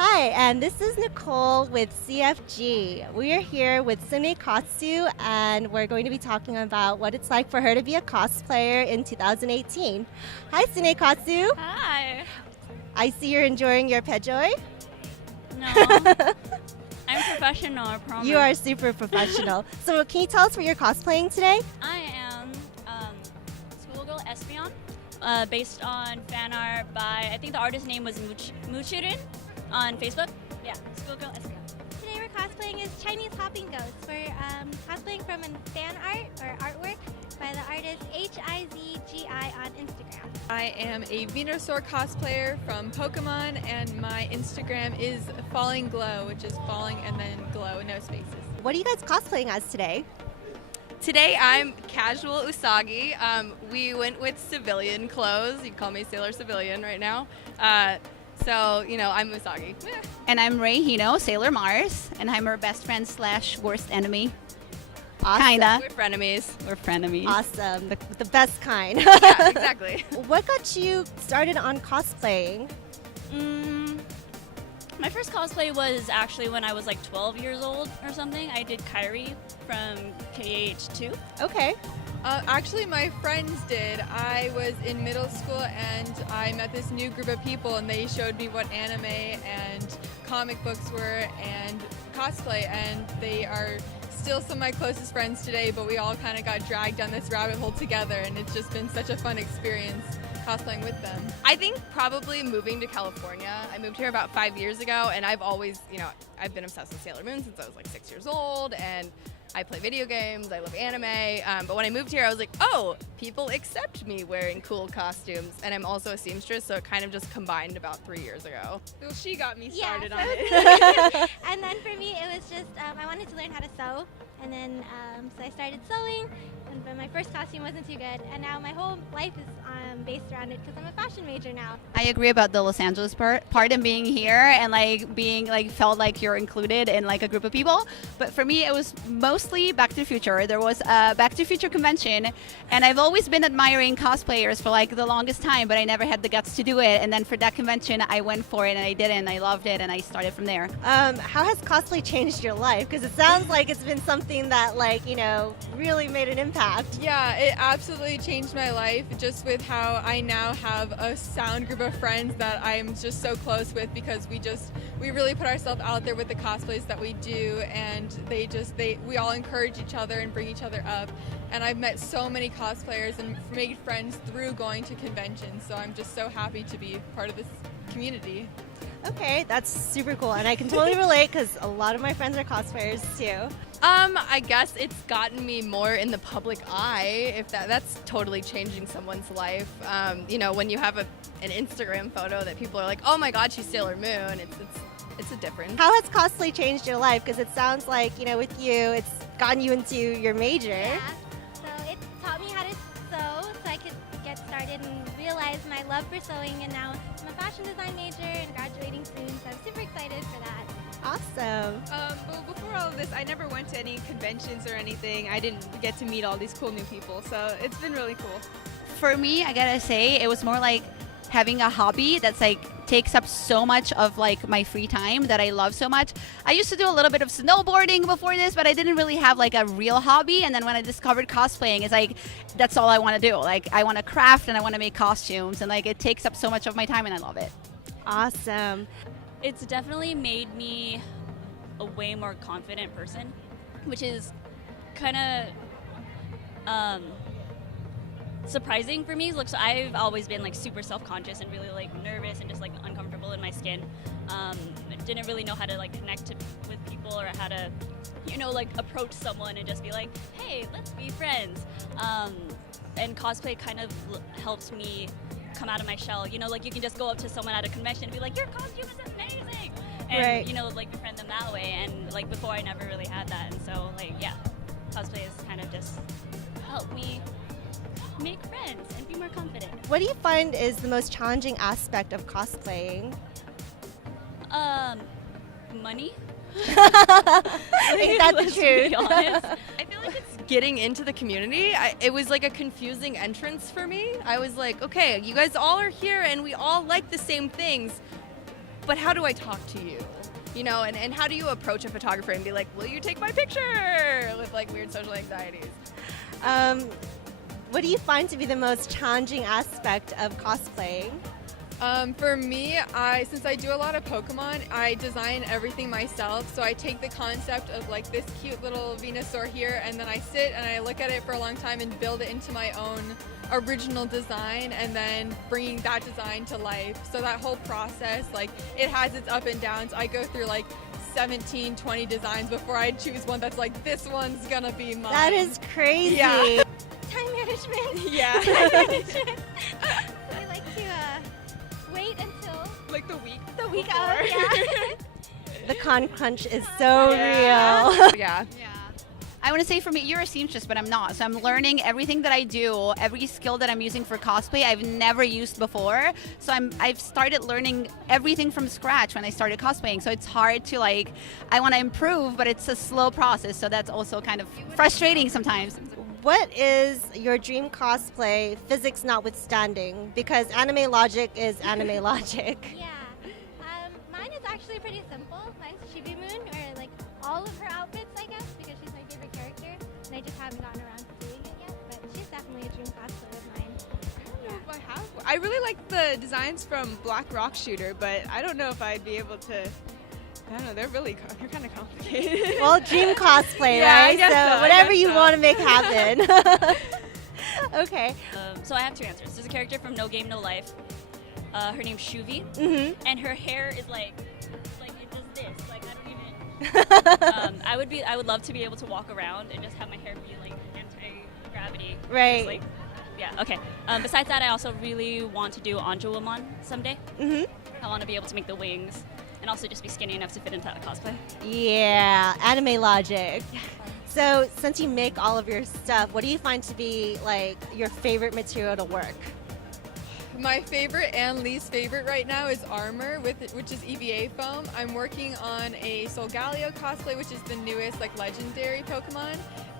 Hi, and this is Nicole with CFG. We are here with Sune Katsu, and we're going to be talking about what it's like for her to be a cosplayer in 2018. Hi, Sune Katsu. Hi. I see you're enjoying your Pejoy. No. I'm professional, I promise. You are super professional. So can you tell us what you're cosplaying today? I am Schoolgirl Espion, based on fan art by, I think the artist's name was Muchirin on Facebook. Yeah, Schoolgirl Espion. Today we're cosplaying as Chinese hopping ghosts. We're cosplaying from a fan art or artwork by the artist HIZGI on Instagram. I am a Venusaur cosplayer from Pokemon, and my Instagram is Falling Glow, which is falling and then glow, no spaces. What are you guys cosplaying as today? Today I'm casual Usagi. We went with civilian clothes. You can call me Sailor Civilian right now. So, I'm Usagi. And I'm Rei Hino, Sailor Mars, and I'm her best friend / worst enemy. Awesome. Kinda. We're frenemies. We're frenemies. Awesome. The best kind. Yeah, exactly. What got you started on cosplaying? My first cosplay was actually when I was like 12 years old or something. I did Kairi from KH2. Okay. Actually, my friends did. I was in middle school and I met this new group of people, and they showed me what anime and comic books were and cosplay, and they are still some of my closest friends today, but we all kind of got dragged down this rabbit hole together, and it's just been such a fun experience cosplaying with them. I think probably moving to California. I moved here about 5 years ago, and I've always, I've been obsessed with Sailor Moon since I was like 6 years old, and I play video games, I love anime, but when I moved here, I was like, oh, people accept me wearing cool costumes, and I'm also a seamstress, so it kind of just combined about 3 years ago. Well, she got me started on it. it. And then for me, it was just, I wanted to learn how to sew. And then, so I started sewing, but my first costume wasn't too good. And now my whole life is based around it because I'm a fashion major now. I agree about the Los Angeles part and being here and being felt like you're included in a group of people. But for me, it was mostly Back to the Future. There was a Back to the Future convention, and I've always been admiring cosplayers for the longest time, but I never had the guts to do it. And then for that convention, I went for it and I did it and I loved it and I started from there. How has cosplay changed your life? Because it sounds like it's been something that really made an impact. Yeah, it absolutely changed my life, just with how I now have a sound group of friends that I'm just so close with, because we really put ourselves out there with the cosplays that we do, and we all encourage each other and bring each other up. And I've met so many cosplayers and made friends through going to conventions, so I'm just so happy to be part of this community. Okay, that's super cool, and I can totally relate because a lot of my friends are cosplayers too. I guess it's gotten me more in the public eye, if that's totally changing someone's life. When you have an Instagram photo that people are like, oh my god, she's Sailor Moon, it's a difference. How has cosplay changed your life? Because it sounds like, with you, it's gotten you into your major. Yeah, so it taught me how to sew so I could get started and realize my love for sewing, and now I'm a fashion design major and graduating soon, so I'm super excited for that. Awesome. Well, before all of this, I never went to any conventions or anything. I didn't get to meet all these cool new people, so it's been really cool. For me, I gotta say, it was more like having a hobby that's takes up so much of my free time that I love so much. I used to do a little bit of snowboarding before this, but I didn't really have a real hobby. And then when I discovered cosplaying, it's that's all I want to do. I want to craft and I want to make costumes, and it takes up so much of my time, and I love it. Awesome. It's definitely made me a way more confident person, which is kind of surprising for me. Look, so I've always been super self-conscious and really nervous and just uncomfortable in my skin. Didn't really know how to connect with people or how to approach someone and just be like, hey, let's be friends. And cosplay kind of helps me come out of my shell. You can just go up to someone at a convention and be like, your costume is amazing, and right. befriend them that way. And before, I never really had that, and so cosplay has kind of just helped me make friends and be more confident. What do you find is the most challenging aspect of cosplaying? Money. Ain't that the Let's truth? be honest. I feel like it's getting into the community. It was a confusing entrance for me. I was like, okay, you guys all are here and we all like the same things, but how do I talk to you? You know, and how do you approach a photographer and be like, will you take my picture? With like weird social anxieties. What do you find to be the most challenging aspect of cosplaying? For me, since I do a lot of Pokemon, I design everything myself. So I take the concept of like this cute little Venusaur here, and then I sit and I look at it for a long time and build it into my own original design, and then bringing that design to life. So that whole process, like, it has its up and downs. I go through like 17, 20 designs before I choose one that's like, this one's gonna be mine. That is crazy. Yeah. Time management. Yeah. Time management. I like to wait until Like the week the week before. of. Yeah. The con crunch is so Yeah. real. Yeah. I want to say for me, you're a seamstress, but I'm not. So I'm learning everything that I do, every skill that I'm using for cosplay, I've never used before. So I've started learning everything from scratch when I started cosplaying. So it's hard to like, I want to improve, but it's a slow process. So that's also kind of frustrating sometimes. What is your dream cosplay, physics notwithstanding? Because anime logic is anime logic. Yeah. Mine is actually pretty simple. Mine's Chibi Moon, or like all of her outfits, I guess, because she's my favorite character, and I just haven't gotten around to doing it yet. But she's definitely a dream cosplay of mine. I don't know if I have. I really like the designs from Black Rock Shooter, but I don't know if I'd be able to. I don't know. They're kind of complicated. Well, dream cosplay, Yeah, I right? guess so, I whatever guess you so. want to make happen. Okay. So I have two answers. There's a character from No Game No Life. Her name's Shuvi, and her hair is like it does this. Like I don't even. I would love to be able to walk around and just have my hair be like anti-gravity. Right. Just, like, yeah. Okay. Besides that, I also really want to do Anjouamon someday. I want to be able to make the wings, and also just be skinny enough to fit into that cosplay. Yeah, anime logic. So, since you make all of your stuff, what do you find to be like your favorite material to work? My favorite and least favorite right now is armor, which is EVA foam. I'm working on a Solgaleo cosplay, which is the newest like legendary Pokemon,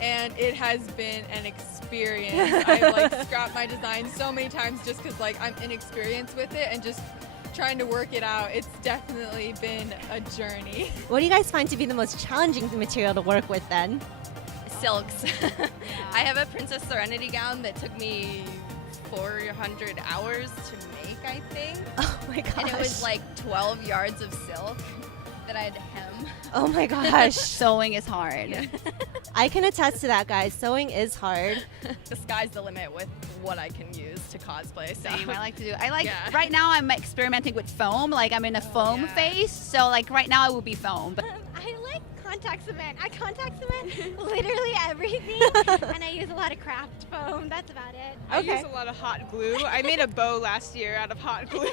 and it has been an experience. I've like scrapped my design so many times just because like I'm inexperienced with it and just trying to work it out. It's definitely been a journey. What do you guys find to be the most challenging material to work with then? Silks. I have a Princess Serenity gown that took me 400 hours to make, I think. Oh my gosh. And it was like 12 yards of silk that I had to hem. Oh my gosh. Sewing is hard. Yeah. I can attest to that, guys. Sewing is hard. The sky's the limit with what I can use to cosplay. So. Same. I like to do. I like Yeah. right now. I'm experimenting with foam. Like I'm in a foam yeah. phase. So like right now, it will be foam. But I like contact cement. I contact cement literally everything, and I use a lot of craft foam. That's about it. I Okay. use a lot of hot glue. I made a bow last year out of hot glue.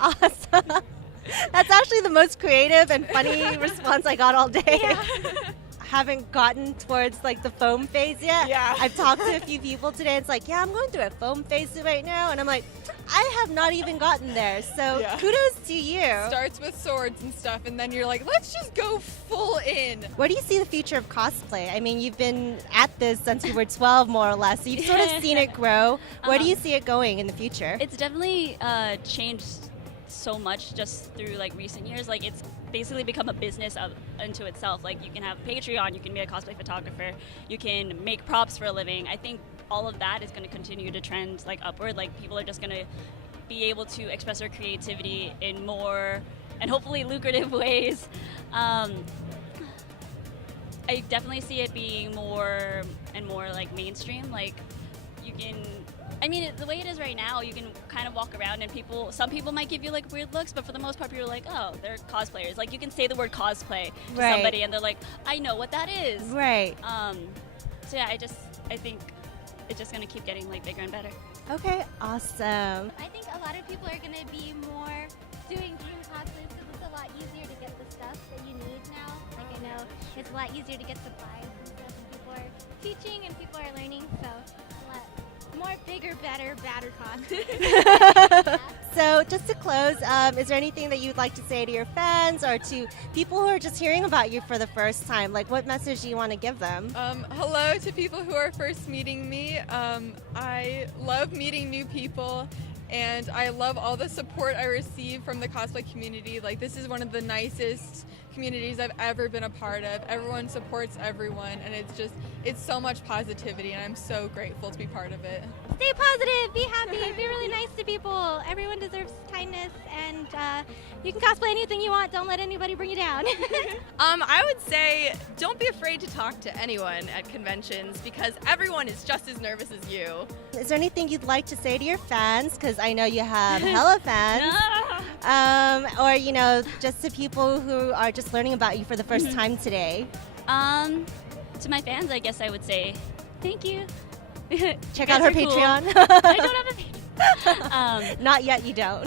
Awesome. That's actually the most creative and funny response I got all day. Yeah. Haven't gotten towards like the foam phase yet. Yeah. I've talked to a few people today. It's like, yeah, I'm going through a foam phase right now, and I'm like, I have not even gotten there. So Yeah. kudos to you. Starts with swords and stuff, and then you're like, let's just go full in. Where do you see the future of cosplay? I mean, you've been at this since you were 12, more or less. So you've sort of seen it grow. Where do you see it going in the future? It's definitely changed so much just through like recent years. Like it's basically become a business unto itself. Like you can have Patreon, you can be a cosplay photographer, you can make props for a living. I think all of that is going to continue to trend like upward. Like people are just going to be able to express their creativity in more and hopefully lucrative ways. I definitely see it being more and more like mainstream. Like you can, I mean, the way it is right now, you can kind of walk around and some people might give you like weird looks, but for the most part, people are like, oh, they're cosplayers. Like you can say the word cosplay to Right. somebody and they're like, I know what that is. Right. So yeah, I think it's just gonna keep getting like bigger and better. Okay, awesome. I think a lot of people are going to be more doing dream cosplays because it's a lot easier to get the stuff that you need now. Like I know it's a lot easier to get supplies and stuff, and people are teaching and people are learning, so a lot more bigger, better, badder cosplays. So just to close, is there anything that you'd like to say to your fans or to people who are just hearing about you for the first time? Like what message do you want to give them? Hello to people who are first meeting me. I love meeting new people, and I love all the support I receive from the cosplay community. Like, this is one of the nicest communities I've ever been a part of. Everyone supports everyone, and it's so much positivity, and I'm so grateful to be part of it. Stay positive, be happy, be really nice to people. Everyone deserves kindness, and you can cosplay anything you want. Don't let anybody bring you down. I would say don't be afraid to talk to anyone at conventions because everyone is just as nervous as you. Is there anything you'd like to say to your fans? Because I know you have hella fans. Or, you know, just to people who are just learning about you for the first time today. To my fans, I guess I would say thank you. Check out her Patreon. I don't have a Patreon. Not yet, you don't.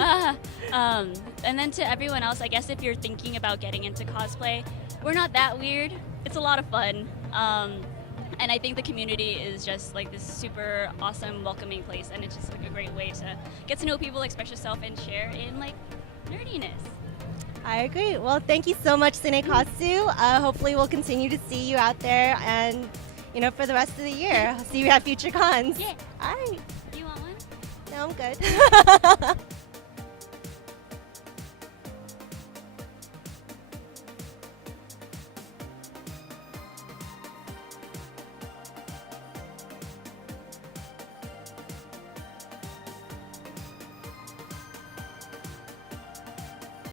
And then to everyone else, I guess if you're thinking about getting into cosplay, we're not that weird. It's a lot of fun. And I think the community is just like this super awesome, welcoming place, and it's just like a great way to get to know people, express yourself, and share in like nerdiness. I agree. Well, thank you so much, Katsu. Hopefully we'll continue to see you out there and, you know, for the rest of the year. See you at future cons. Yeah. All right. Do you want one? No, I'm good.